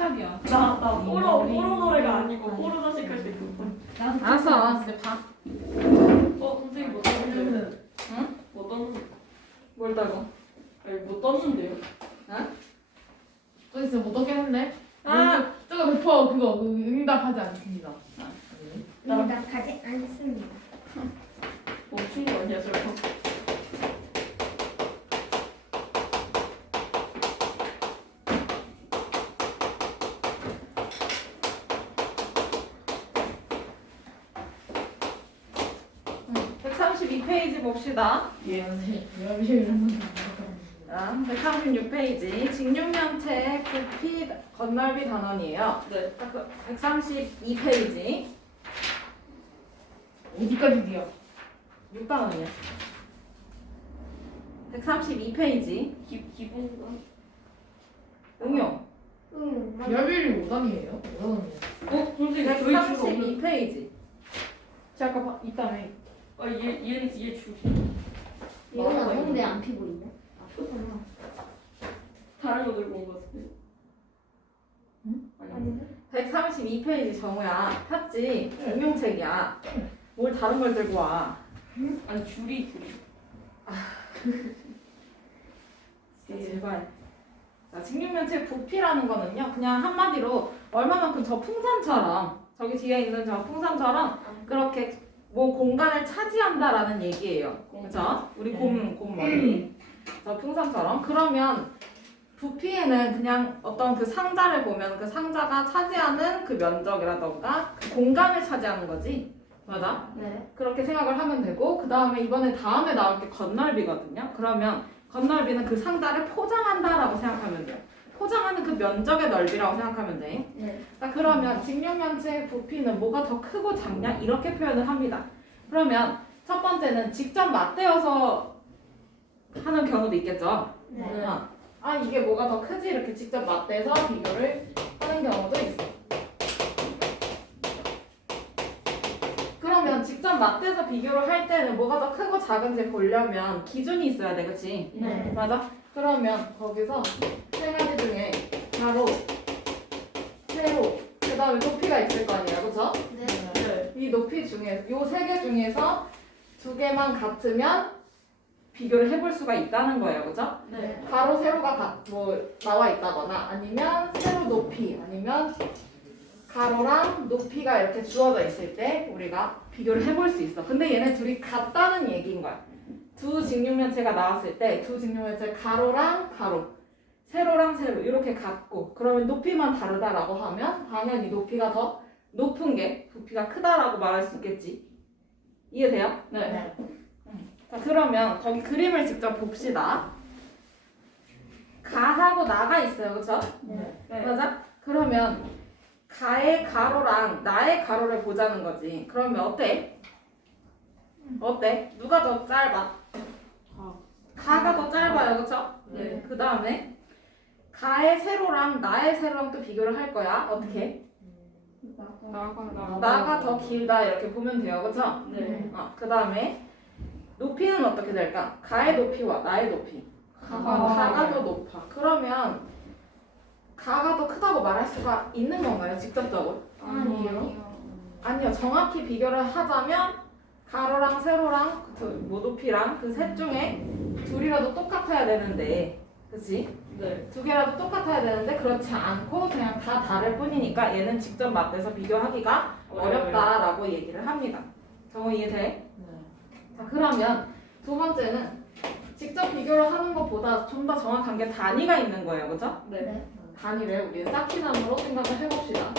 짝짝이야. 나 뽀로 노래가 아니고 뽀로 자식 할 수 있거든. 알았어. 이제 봐. 선생님 뭐 떴는데요? 응? 뭐 떴는데? 뭘 따고? 아니 뭐 떴는데요? 또 있어 못 얻겠는데? 아! 저거 100% 그거 응답하지 않습니다. 응답하지 않습니다. 멈춘 거 아니야 저거? 응. 132페이지 봅시다. 예. 이런 거 136페이지. 직육면체 부피 건널비 단원이에요. 네. 132페이지. 어디까지 뒤야? 6단원이야. 132페이지. 기본관. 응용. 응, 맞아. 열빌이 5단이에요? 5단이에요. 선생님 저희 주가 없는. 132페이지. 제가 아까 있다며. 얘 주. 이건 아닌데 안 피고 있네. 아, 피구나. 다른 거 들고 온 거 같은데. 응? 아니. 아닌데? 132페이지 정우야. 폈지? 응용책이야. 뭘 다른 걸 들고 와. 아니 줄이. 진짜 제발. 자, 직육면체 부피라는 거는요, 그냥 한마디로 얼마만큼 저 풍선처럼, 저기 뒤에 있는 저 풍선처럼 그렇게 뭐 공간을 차지한다라는 얘기예요. 그죠? 우리 곰 머리. 저 풍선처럼. 그러면 부피에는 그냥 어떤 그 상자를 보면 그 상자가 차지하는 그 면적이라던가 그 공간을 차지하는 거지. 맞아? 네. 그렇게 생각을 하면 되고, 그 다음에 다음에 나올 게 건널비거든요. 그러면 건널비는 그 상자를 포장한다라고 생각하면 돼요. 포장하는 그 면적의 넓이라고 생각하면 돼. 네. 자, 그러면 직육면체의 부피는 뭐가 더 크고 작냐? 이렇게 표현을 합니다. 그러면 첫 번째는 직접 맞대어서 하는 경우도 있겠죠. 네. 이게 뭐가 더 크지? 이렇게 직접 맞대서 비교를 하는 경우도 있어. 그러면 직접 맞대서 비교를 할 때는 뭐가 더 크고 작은지 보려면 기준이 있어야 돼, 그치? 네. 맞아? 그러면 거기서 세 가지 중에 가로, 세로, 그 다음에 높이가 있을 거 아니야, 그쵸? 네. 네. 이 높이 중에, 요 세 개 중에서 두 개만 같으면 비교를 해볼 수가 있다는 거예요, 그죠? 네. 가로, 세로가 나와 있다거나 아니면 세로 높이 아니면 가로랑 높이가 이렇게 주어져 있을 때 우리가 비교를 해볼 수 있어. 근데 얘네 둘이 같다는 얘기인 거야. 두 직육면체가 나왔을 때 두 직육면체 가로랑 가로, 세로랑 세로 이렇게 같고 그러면 높이만 다르다라고 하면 당연히 높이가 더 높은 게 부피가 크다라고 말할 수 있겠지. 이해돼요? 네. 자, 그러면 거기 그림을 직접 봅시다. 가하고 나가 있어요, 그쵸? 네. 네. 맞아? 그러면 가의 가로랑 나의 가로를 보자는 거지. 그러면 어때? 어때? 누가 더 짧아? 가가 더 짧아요, 그쵸? 네. 그 다음에 가의 세로랑 나의 세로랑 또 비교를 할 거야. 어떻게? 나가 더 길다 이렇게 보면 돼요, 그쵸? 네. 그 다음에 높이는 어떻게 될까? 가의 높이와 나의 높이. 가가 더 높아. 그러면 가가 더 크다고 말할 수가 있는 건가요? 직접적으로? 아니요. 정확히 비교를 하자면 가로랑 세로랑 뭐 높이랑 그 셋 중에 둘이라도 똑같아야 되는데, 그치? 네. 두 개라도 똑같아야 되는데 그렇지 않고 그냥 다 다를 뿐이니까 얘는 직접 맞대서 비교하기가 어렵다라고 얘기를 합니다. 정우 이해돼? 자, 그러면 두 번째는 직접 비교를 하는 것보다 좀 더 정확한 게 단위가 있는 거예요, 그죠? 네. 단위를 우리 쌓기나무로 생각을 해봅시다.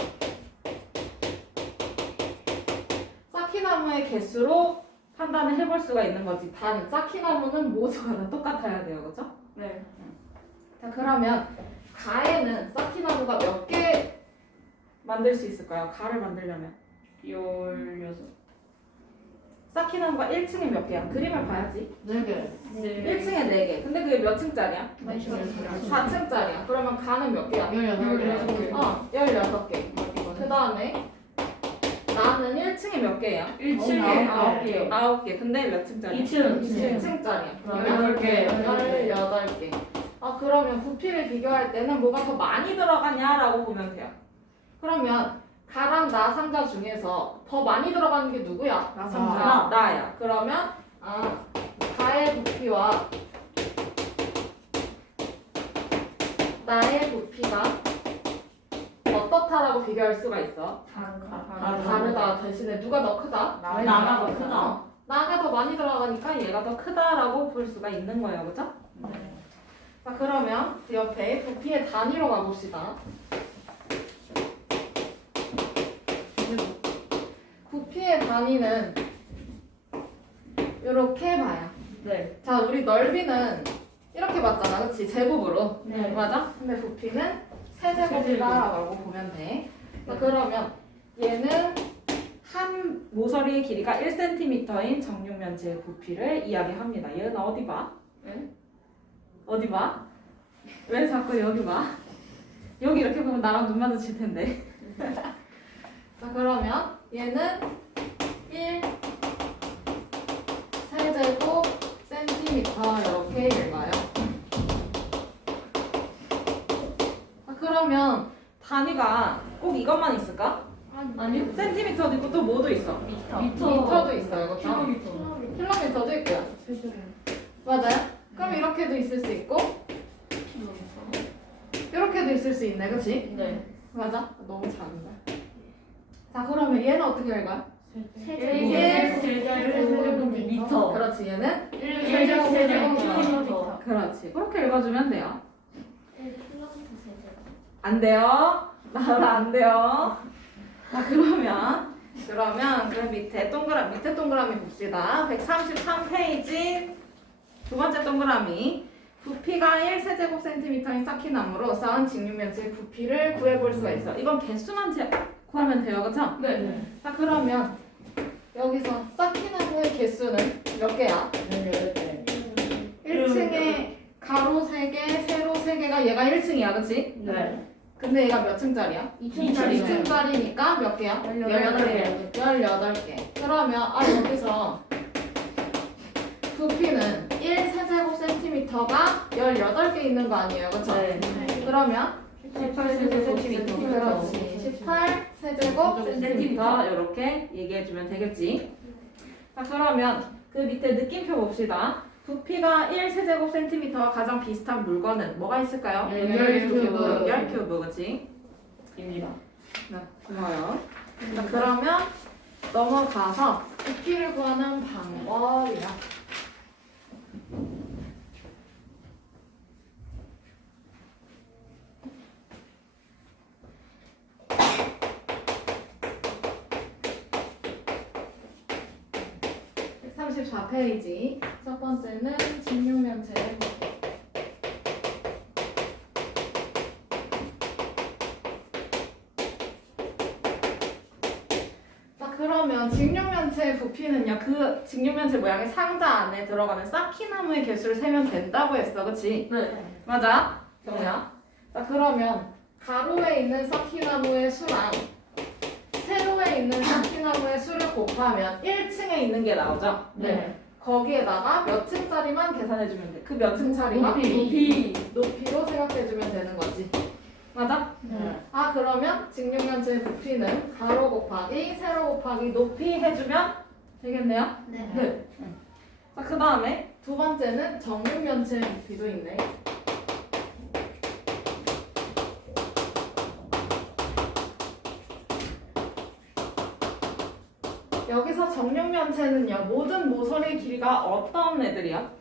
쌓기나무의 개수로 판단을 해볼 수가 있는 거지. 쌓기나무는 모두가 다 똑같아야 돼요, 그죠? 네. 자, 그러면 가에는 쌓기나무가 몇 개 만들 수 있을까요? 가를 만들려면 16. 쌓기나무가 1층에 몇 개야? 그림을 봐야지. 4개. 1층에 4개. 근데 그게 몇 층짜리야? 4층짜리야. 그러면 가는 몇 개야? 16개. 16개. 그 다음에 나는 1층에 몇 개예요? 1층에 9개. 9개. 9개. 근데 몇 층짜리야? 2층. 2층짜리야. 그러면 18개. 18개. 아 그러면 부피를 비교할 때는 뭐가 더 많이 들어가냐라고 보면 돼요. 그러면 가랑 나 상자 중에서 더 많이 들어가는 게 누구야? 나 상자. 나야. 그러면 가의 부피와 나의 부피가 어떻다라고 비교할 수가 있어? 다르다 대신에 누가 더 크다? 나가 더 크다. 나가 더 많이 들어가니까 얘가 더 크다라고 볼 수가 있는 거예요. 그죠? 자 그러면 그 옆에 부피의 단위로 가봅시다. 부피의 단위는 이렇게 봐요. 네. 자 우리 넓이는 이렇게 봤잖아. 그치? 제곱으로. 네. 맞아? 근데 부피는 세제곱이다라고 보면 돼. 자, 그러면 얘는 한 모서리의 길이가 1cm인 정육면체의 부피를 이야기합니다. 얘는 어디 봐? 어디 봐? 왜 자꾸 여기 봐? 여기 이렇게 보면 나랑 눈 마주칠 텐데. 자 그러면 얘는 1 세제곱 센티미터 이렇게 읽어요. 자 그러면 단위가 꼭 이것만 있을까? 아니요. 센티미터도 있고 또 뭐도 있어? 미터도 있어요. 그렇죠? 킬로미터도 있고요. 맞아요? 그럼 이렇게도 있을 수 있고 이렇게도 있을 수 있네. 그치? 네. 맞아? 너무 잘한다. 자 그러면 얘는 어떻게 읽어요? 미터. 그렇지 얘는 세제곱미터. 그렇지 그렇게 읽어주면 돼요. 안 돼요? 나는 안 돼요. 자 그러면 그 밑에 동그라미 봅시다. 133페이지 두 번째 동그라미. 부피가 1세제곱센티미터인 쌓기나무로 쌓은 직육면체의 부피를 구해볼 수가 있어. 이건 개수만 구하면 돼요. 그쵸? 네. 자 그러면 여기서 쌓기나무의 개수는 몇 개야? 1층에 가로 3개, 세로 3개가 얘가 1층이야. 그치? 네. 근데 얘가 몇 층짜리야? 2층짜리니까 몇 개야? 18개. 18개. 그러면 여기서 부피는 1세제곱센티미터가 18개 있는 거 아니에요? 그쵸? 네. 그러면 18cm. 그렇지. 18세제곱센티미터 이렇게 얘기해주면 되겠지. 자 그러면 그 밑에 느낌표 봅시다. 부피가 1세제곱센티미터와 가장 비슷한 물건은 뭐가 있을까요? 연결 큐브, 그치? 입니다. 네, 고마워요. 자, 그러면 넘어가서 부피를 구하는 방법이야. 페이지 첫 번째는 직육면체의 부피. 자 그러면 직육면체의 부피는요 그 직육면체 모양의 상자 안에 들어가는 쌓기나무의 개수를 세면 된다고 했어. 그치? 네. 맞아? 경우야. 자 그러면 가로에 있는 쌓기나무의 수랑 세로에 있는 쌓기나무의 수를 곱하면 1층에 있는 게 나오죠? 네. 거기에다가 몇 층짜리만 계산해주면 돼. 그 몇 층짜리가 높이로 생각해주면 되는 거지. 맞아? 네. 그러면 직육면체의 부피는 가로 곱하기 세로 곱하기 높이 해주면 되겠네요? 네. 자, 그 다음에 두 번째는 정육면체의 부피도 있네. 여기서 정육면체는요 모든 모서리 길이가 어떤 애들이야?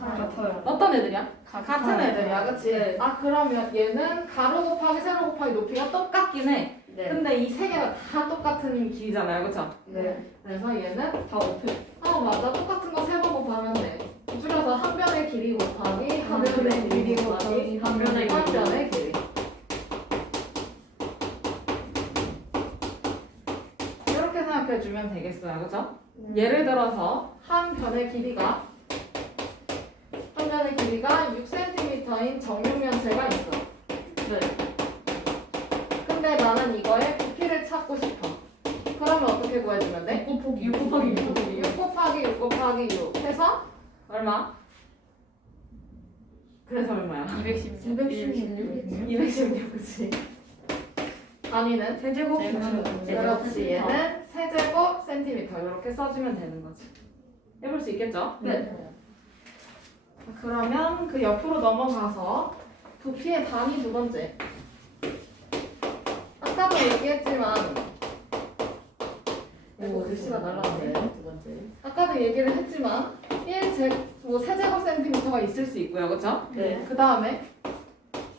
같아요. 어떤 애들이야? 같은 애들이야, 그치? 네. 그러면 얘는 가로 곱하기 세로 곱하기 높이가 똑같긴 해. 네. 근데 이 세 개가 다 똑같은 길이잖아요, 그쵸? 네. 그래서 얘는 다 오픈. 맞아. 똑같은 거 세 번 곱하면 돼. 줄여서 한 변의 길이 곱하기 한 변의 길이 곱하기 한 변의 한 길이. 변의 길이. 이렇게 생각해주면 되겠어요, 그쵸? 예를 들어서 한 변의 길이가 6cm인 정육면체가 있어. 네. 근데 나는 이거의 부피를 찾고 싶어. 그러면 어떻게 구해주면 돼? 6 곱하기 6 곱하기 6 곱하기 6 곱하기 6 곱하기 6 해서 얼마? 그래서 얼마야? 216. 216, 그치? 단위는? 세제곱 그렇지. 얘는 세제곱 센티미터 이렇게 써주면 되는 거지. 해볼 수 있겠죠? 그러면 그 옆으로 넘어가서 부피의 단위 두 번째. 아까도 얘기했지만 오, 글씨가 날라가네. 두 번째. 아까도 얘기를 했지만 1뭐 세제곱 센티미터가 있을 수 있고요, 그렇죠? 네. 그 다음에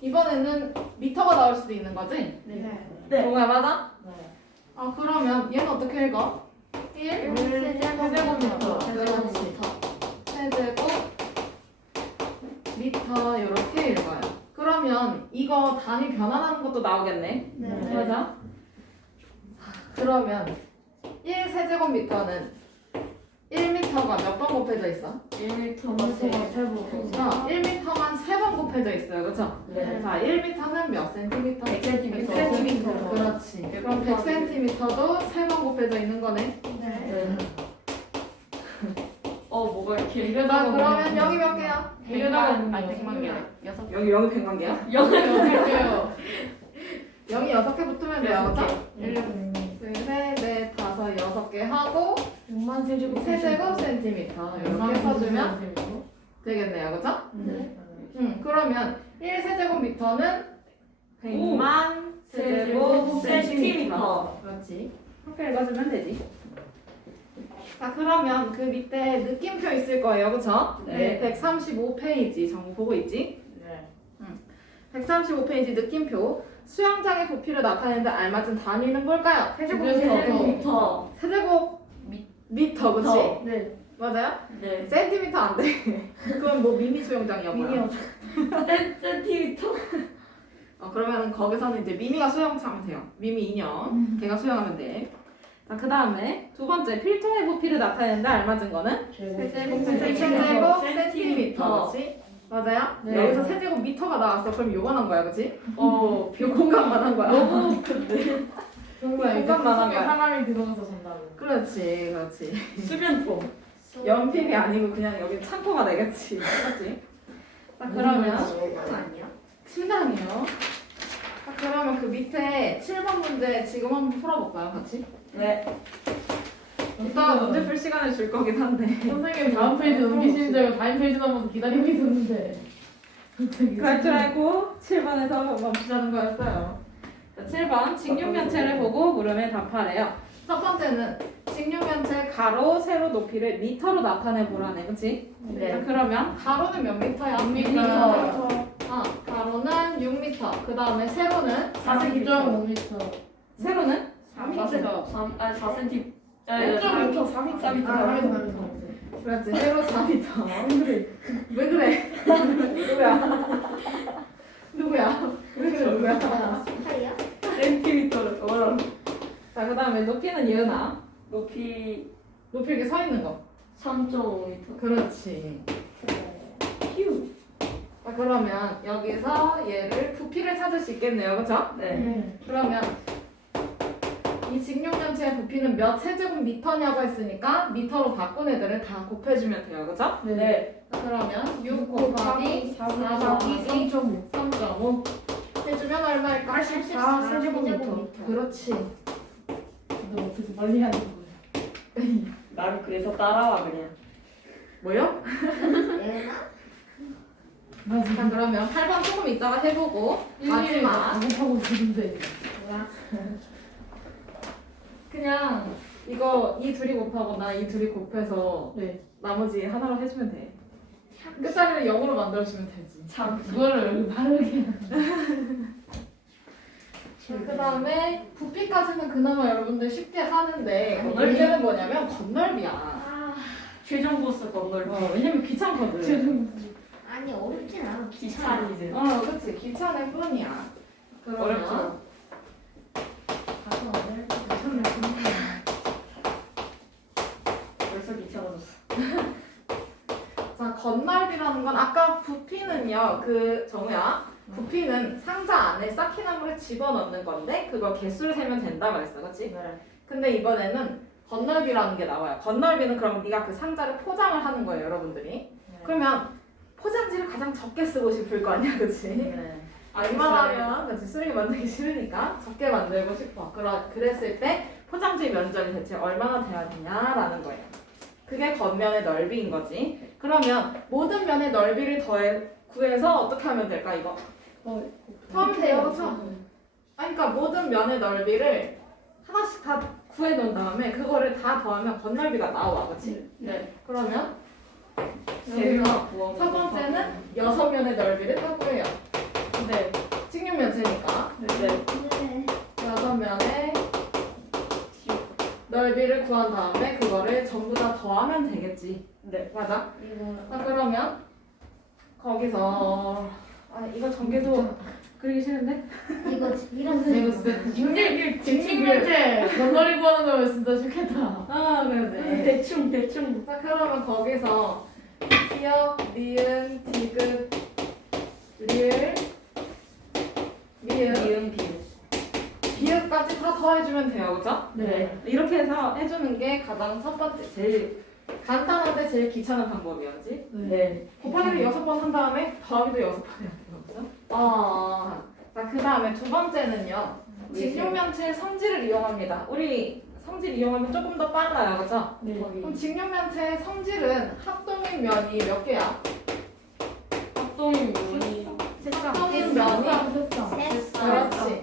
이번에는 미터가 나올 수도 있는 거지? 네. 동호야 맞아? 네. 아 그러면 얘는 어떻게 읽어? 1 세제곱미터. 그렇지. 세제곱 미터 이렇게 읽어요. 그러면 이거 단위 변환하는 것도 나오겠네. 네. 맞아? 그러면 1 세제곱미터는 1m가 몇 번 곱해져 있어? 1m가 자, 1m만 3번 곱해져 있어요. 그렇죠? 네. 자, 1m는 몇 센티미터? 100cm. 그렇지. 그럼 100cm도 3번 곱해져 있는 거네. 네. 뭐가 이렇게 자, 그러면 여기 몇 개야? 100만 개. 6개. 여기 100만 개야? 할게요. 0이 6개 붙으면 돼요. 그렇죠? 1, 둘, 셋, 넷, 다섯, 6개 하고 6만 세제곱 세제곱 센티미터 이렇게 써주면 되겠네요. 그렇죠? 네. 그러면 1 세제곱미터는 100만 세제곱 센티미터. 그렇지. 이렇게 읽어주면 되지. 자, 그러면 그 밑에 느낌표 있을 거예요. 그쵸? 네. 135페이지 정보 보고 있지? 네. 135페이지 느낌표. 수영장의 부피를 나타내는데 알맞은 단위는 뭘까요? 세제곱미터. 세제곱 미터, 그치? 네. 맞아요? 네. 센티미터 안 돼. 그건 뭐 미니 수영장이야, 뭐야? 센티미터. 그러면 거기서는 이제 미미가 수영하면 돼요. 미미 인형. 걔가 수영하면 돼. 자, 그 다음에 두 번째 필통의 부피를 나타내는데 알맞은 거는 세제곱 센티미터. 그렇지? 맞아요? 네. 여기서 세제곱 미터가 나왔어. 그럼 요만한 거야, 그렇지? 어. 요 공간만 한 거야. 너무 큰데. 정말 공간만 한 속에 거야. 사람이 들어가서 잔다고. 그렇지, 그렇지. 수면통. 연필이 아니고 그냥 여기 창고가 되겠지. 그렇지? 자, 그러면 아니야? 침낭이요. 자, 그러면 그 밑에 7번 문제 지금 한번 풀어볼까요, 같이? 네. 이따 문제 풀 시간을 줄 거긴 한데. 선생님 다음 페이지 넘기시는 줄 알고 다음 페이지 넘어서 기다리고 있었는데. 그럴 줄 알고 7번에서 멈추자는 거였어요. 자, 7번 직육면체를 보고 물음에 답하래요. 첫 번째는 직육면체 가로, 세로 높이를 미터로 나타내 보라네, 그렇지? 네. 그러면 가로는 몇 미터야? 6m. 가로는 6미터. 그 다음에 세로는 4.5m. 세로는 4cm. 4cm. 1.5m. 4m. 그렇지. 세로 4미터. 왜 그래? 누구야? 왜 그래? 누구야? 스파이야? 센티미터를 더하라. 자, 그 다음에 높이는 예은아. 높이 높이 이렇게 서 있는 거. 3.5m. 그렇지. 휴. 자, 그러면 여기서 얘를 부피를 찾을 수 있겠네요. 그렇죠? 네. 그러면 이 직육면체의 부피는 몇 세제곱미터냐고 했으니까 미터로 바꾼 애들을 다 곱해주면 돼요. 그렇죠? 네. 자, 그러면 6 곱하기 4 곱하기 3.5. 3.5 해주면 얼마일까? 84 세제곱미터. 그렇지. 너 어떻게 빨리 하는 거야? 난 그래서 따라와 그냥. 뭐요? 예나? 자, 그러면 8번 조금 이따가 해보고 마지막 안 하고 있는데. 그냥 이거 이 둘이 곱하거나 이 둘이 곱해서 네. 나머지 하나로 해주면 돼. 끝자리를 0으로 만들어주면 되지. 참. 그거를 바르게. 그 다음에 부피까지는 그나마 여러분들 쉽게 하는데 건널비? 문제는 뭐냐면 건널비야. 아, 최종 보스 건널. 왜냐면 귀찮거든. 아니 어렵진 않아. 기차리즈. 그치. 귀찮을 뿐이야. 그러면 어렵죠. 벌써 귀찮아졌어. 자, 건널비라는 건 아까 부피는요. 그 정우야. 부피는 상자 안에 쌓기나무를 집어넣는 건데 그걸 개수를 세면 된다고 했어. 그치? 네. 근데 이번에는 건널비라는 게 나와요. 건널비는 그럼 네가 그 상자를 포장을 하는 거예요, 여러분들이. 그러면 포장지를 가장 적게 쓰고 싶을 거 아니야, 그치? 네. 웬만하면 그치 쓰레기 만들기 싫으니까 적게 만들고 싶어. 그랬을 때 포장지 면적이 대체 얼마나 돼야 되냐라는 거예요. 그게 겉면의 넓이인 거지. 그러면 모든 면의 넓이를 구해서 어떻게 하면 될까 이거? 더하면 돼요, 그렇죠? 아니, 그러니까 모든 면의 넓이를 하나씩 다 구해 놓은 다음에 그거를 다 더하면 겉넓이가 나와, 그렇지? 네. 그러면 여기서 첫 번째는 6면의 넓이를 다 구해요. 네. 직육 면체니까 네. 네. 6면의 넓이를 구한 다음에 그거를 전부 다 더하면 되겠지. 네. 맞아? 이거 그러면 거기서 이거 전개도 그리기 싫은데? 이거 이런 이거 진짜 직육면체 겉놀이 구하는 거면 진짜 싫겠다. 그러네. 대충. 자, 그러면 거기서 기역, 니은, 디귿, 리을, 미음, 비읍까지 다 더해주면 돼요, 그죠? 네. 이렇게 해서 해주는 게 가장 첫 번째, 제일 간단한데 제일 귀찮은 방법이었지. 네. 곱하기를 6번 한 다음에 더하기도 6번 해야 돼요, 그죠? 자, 그 다음에 두 번째는요. 직육면체의 성질을 이용합니다. 우리 성질 이용하면 조금 더 빨라요, 그죠? 네. 그럼 직육면체의 성질은 합동인 면이 몇 개야? 합동인 면이 합동인 면이 그렇지.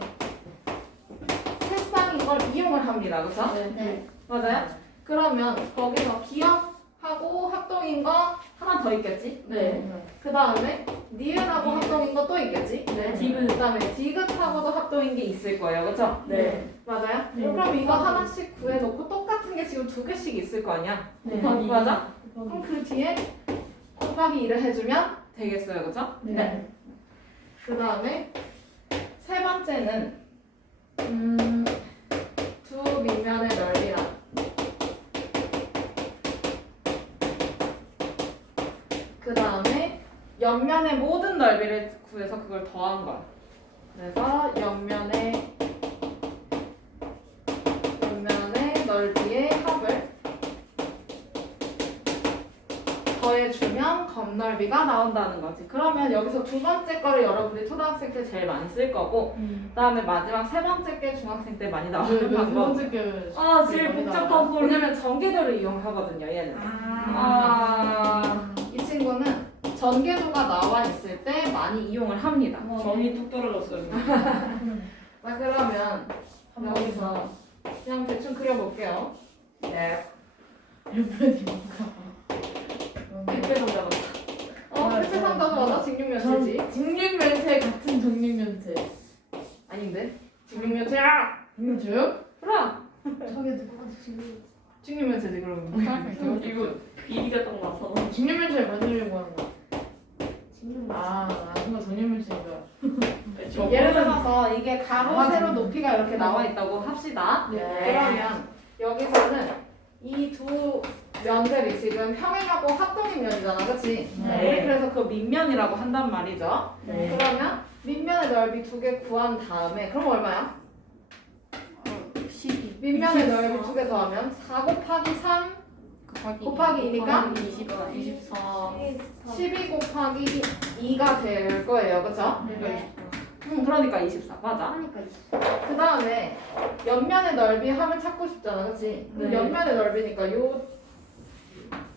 세쌍인 걸 이용을 합니다, 그죠? 네. 맞아요? 그러면 거기서 기역하고 합동인 거 하나 더 있겠지? 네. 그 다음에 니은하고 합동인 거 또 있겠지? 네. 디귿. 그 다음에 디귿하고도 합동인 게 있을 거예요, 그죠? 네. 맞아요? 네. 그럼 이거 하나씩 구해놓고 똑같은 게 지금 2개씩 있을 거 아니야? 네. 곱하기. 맞아? 그럼 그 뒤에 곱하기 2를 해주면 되겠어요, 그죠? 네. 그 다음에 세 번째는 두 밑면의 넓이랑 그 다음에 옆면의 모든 넓이를 구해서 그걸 더한 거야. 그래서 옆면의 넓이의 합을 더해주면 겉넓이가 나온다는 거지. 그러면 여기서 두 번째 거를 여러분들이 초등학생 때 제일 많이 쓸 거고 그 다음에 마지막 세 번째 게 중학생 때 많이 나오는 두 방법. 번째 게 제일 복잡한 걸. 왜냐면 전개도를 이용하거든요, 얘는. 이 친구는 전개도가 나와 있을 때 많이 이용을 합니다. 정이 뚝 떨어졌어요. 자, 그러면 여기서 그냥 대충 그려볼게요. 네. 옆면이 뭔가. 택배상 잡았다. 필수 상가도 맞아? 직육면체지? 직육면체 같은 정육면체. 아닌데? 직육면체야! 저요? 그럼! 저게 누가 지금 직육면체지, 그러면. 이거 비리가 딱 나서. 직육면체를 만들려고 하는 거. 지금 뭔가 정육면체인가. 예를 들어서 이게 가로, 아, 세로 네. 높이가 이렇게 나와 있다고 합시다. 그러면 여기서는 이 두 면들이 지금 평행하고 합동인 면이잖아, 그치? 네. 우리 그래서 그 밑면이라고 한단 말이죠. 네. 그러면 밑면의 넓이 2개 구한 다음에 그럼 얼마야? 12. 밑면의 넓이 2개 더하면 4 곱하기 3 곱하기 2니까 24. 12 곱하기 2가 될 거예요, 그쵸? 네. 그러니까 24 맞아. 하니까 그 다음에 옆면의 넓이 합을 찾고 싶잖아, 그치? 네. 옆면의 넓이니까 요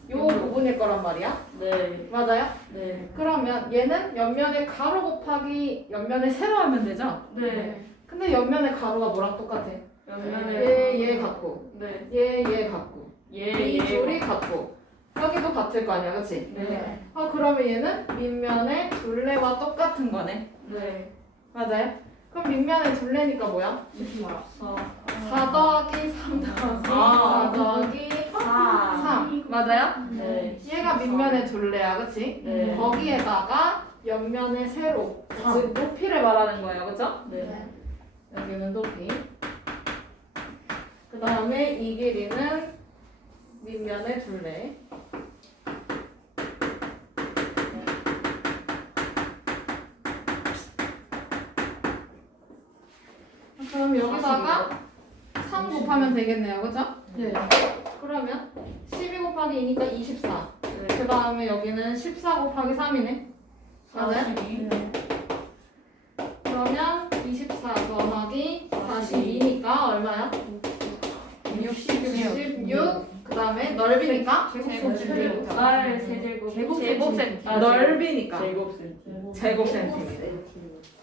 부분일 거란 말이야. 네. 맞아요? 네. 그러면 얘는 옆면의 가로 곱하기 옆면의 세로 하면 되죠? 네. 근데 옆면의 가로가 뭐랑 똑같아? 옆면에 얘 같고 네. 얘 같고 이 얘. 둘이 같고 여기도 같을 거 아니야, 그치? 네. 그러면 얘는 밑면의 둘레와 똑같은 거네. 네. 맞아요? 그럼 밑면의 둘레니까 뭐야? 14. 4 더하기 3 더하기 4 더하기 3 맞아요? 네. 얘가 밑면의 둘레야, 그치? 네. 거기에다가 옆면의 세로 즉 높이를 말하는 거예요, 그죠? 네. 여기는 높이. 그 다음에 이 길이는 밑면의 둘레. 그럼 여기다가 3 곱하면 되겠네요, 그죠? 네. 그러면 12 곱하기 2니까 24. 그 다음에 여기는 14 곱하기 3이네. 맞아요? 그러면 24 더하기 42니까 얼마야? 66. 그 다음에 넓이니까? 알 세제곱 아, 넓이니까. 제곱 센티. 제곱 센티미터.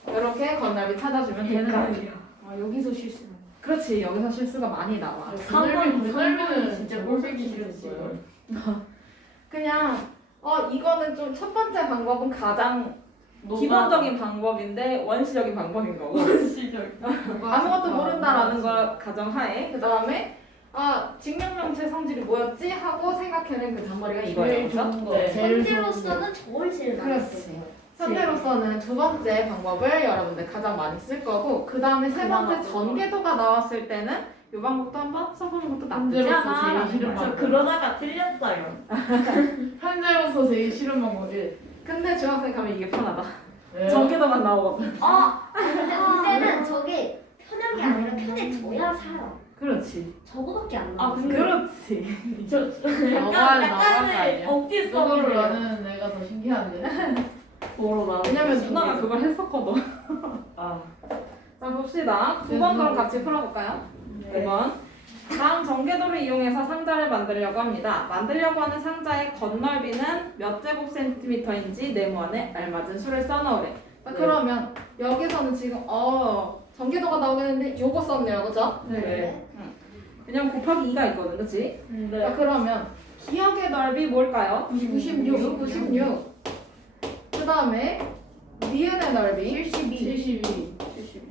이렇게 건널비 찾아주면 되는 거예요. 아 여기서 실수. 그렇지. 여기서 실수가 많이 나와. 건널비는 진짜 꼴보기 싫었어요. 그냥 이거는 좀 첫 번째 방법은 가장 기본적인 방법인데 원시적인 방법인 거고 시절. 아무것도 모른다라는 걸 가정하에 그 다음에 직육면체 성질이 뭐였지 하고 생각해낸 그 잔머리가 이거예요. 제일 그렇죠? 좋은 거. 네. 제일 좋은 거. 현재로서는 저걸 제일 많이 그렇지. 써요. 현재로서는 두 번째 방법을 여러분들 가장 많이 쓸 거고 그 다음에 세 번째 전개도가 나왔을 때는 이 방법도 한번 써보는 것도 나쁘지 현재로서 제일 않아. 싫은 저 방법. 그러다가 틀렸어요. 현재로서 제일 싫은 방법 1. 근데 중학생 가면 이게 편하다. 왜요? 전개도만 나오거든. 근데 문제는 저게 편한 게 아니라 편해져야 살아. 그렇지. 저거밖에 안 아, 나와. 근데 그렇지. 나와야 나와야 약간의 아니야. 억지 그거를 써보려. 나는 내가 더 신기한데. 보러 나. 왜냐면 누나가 그걸 했었거든. 아. 자 봅시다. 9번 그럼 같이 풀어볼까요? 네. 9번. 다음 전개도를 이용해서 상자를 만들려고 합니다. 만들려고 하는 상자의 건널비는 몇 제곱센티미터인지 네모안에 알맞은 수를 써넣으래. 자, 네. 그러면 여기서는 지금 전개도가 나오겠는데 요거 썼네요. 그죠? 네. 왜냐면 곱하기 2가 있거든. 그치? 자 네. 그러면 기억의 넓이 뭘까요? 96. 그 다음에 니은의 넓이 72.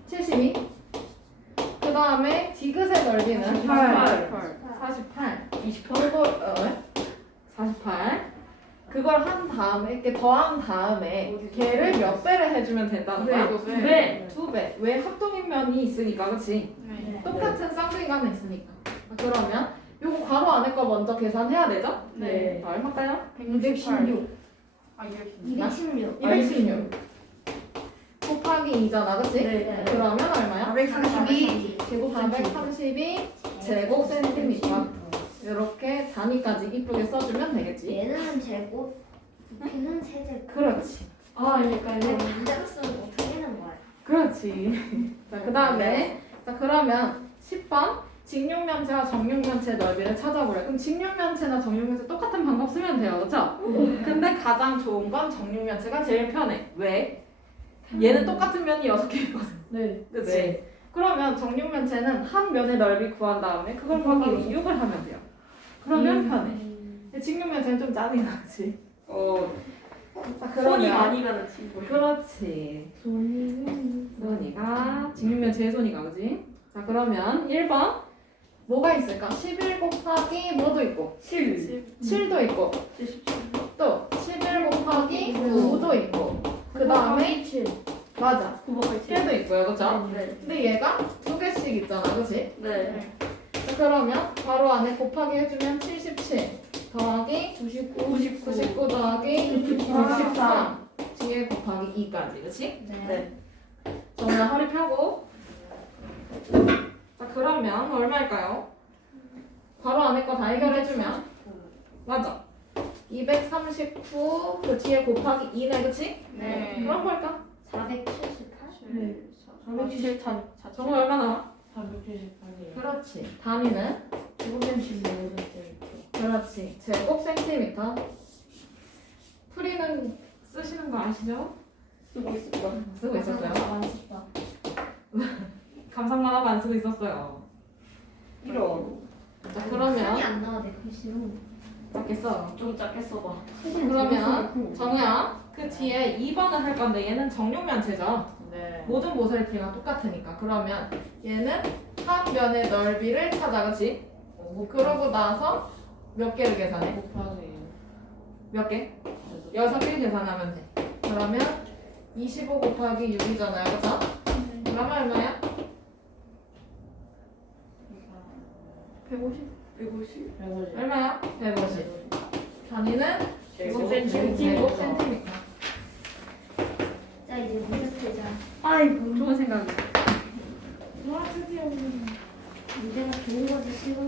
72. 그 다음에 디귿의 넓이는 48. 48. 48. 그걸 한 다음에 이렇게 더한 다음에 걔를 몇 배를 해주면 된다는 거야? 두 배. 2배. 왜 합동인면이 있으니까, 그렇지? 똑같은 쌍둥이가 있으니까. 그러면 요거 괄호 안에 거 먼저 계산해야 되죠? 네. 얼마일까요? 116. 216. 216. 곱하기 2잖아, 그치? 네. 그러면 얼마야? 432 432 제곱센티미터. 이렇게 단위까지 이쁘게 써주면 되겠지? 얘는 제곱, 걔는 세제곱. 그렇지. 그러니까 근데 문제로서는 어떻게 되는 거야? 그렇지. 자, 그 다음에, 자, 그러면 10번. 직육면체와 정육면체 넓이를 찾아보래. 그럼 직육면체나 정육면체 똑같은 방법 쓰면 돼요. 그렇죠? 근데 가장 좋은 건 정육면체가 제일 편해. 왜? 얘는 똑같은 면이 6개거든. 네. 그치? 네. 그러면 정육면체는 한 면의 넓이 구한 다음에 그걸 곱하기 6을 하면 돼요. 그러면 편해. 근데 직육면체는 좀 짜증나, 그치? 자, 손이 많이 가는 친구. 그렇지. 손이가 직육면체의 손이가, 그지? 자, 그러면 1번. 뭐가 있을까? 11 곱하기 뭐도 있고 7도 있고 77. 또 11 곱하기 9도 있고 그 다음에 7. 맞아 9번까지. 7도 있고요, 그죠? 네. 근데 얘가 두 개씩 있잖아, 그치? 네. 자, 그러면 바로 안에 곱하기 해주면 77 더하기 99 더하기 63 뒤에 곱하기 2까지, 그치? 네. 정면 허리 펴고 자, 그러면 얼마일까요? 바로 안에 거 다 해결해주면 맞아 239 그 뒤에 곱하기 2네, 그치? 네. 그럼 뭘까? 478? 네. 477. 정말 얼마 나와? 478이에요. 그렇지. 단위는? 제곱센티미터. 그렇지. 제곱 센티미터. 풀이는 쓰시는 거 아시죠? 쓰고 있습니다. 쓰고 있었어요. 안 썼다. 감상만 하고 안 쓰고 있었어요. 이런. 자, 칸이 그러면 안 나와 내 글씨로. 작게 써. 좀 작게 써봐. 그러면 정우야 그 뒤에 2번을 할 건데 얘는 정육면체죠. 네. 모든 모서리끼리가 똑같으니까. 그러면 얘는 한 면의 넓이를 찾아, 그치? 그러고 나서 몇 개를 계산해? 곱하기. 몇 개? 6개 계산하면 돼. 그러면 25 곱하기 6이잖아요, 그죠? 그러면 얼마야? 150. 150. 150. 얼마야? 150. 단위는 제곱 제곱 센티미터. 센티미터. 자 이제 문제 풀자. 아이고, 좋은 생각이야. 문제가 좋은 거지 싫은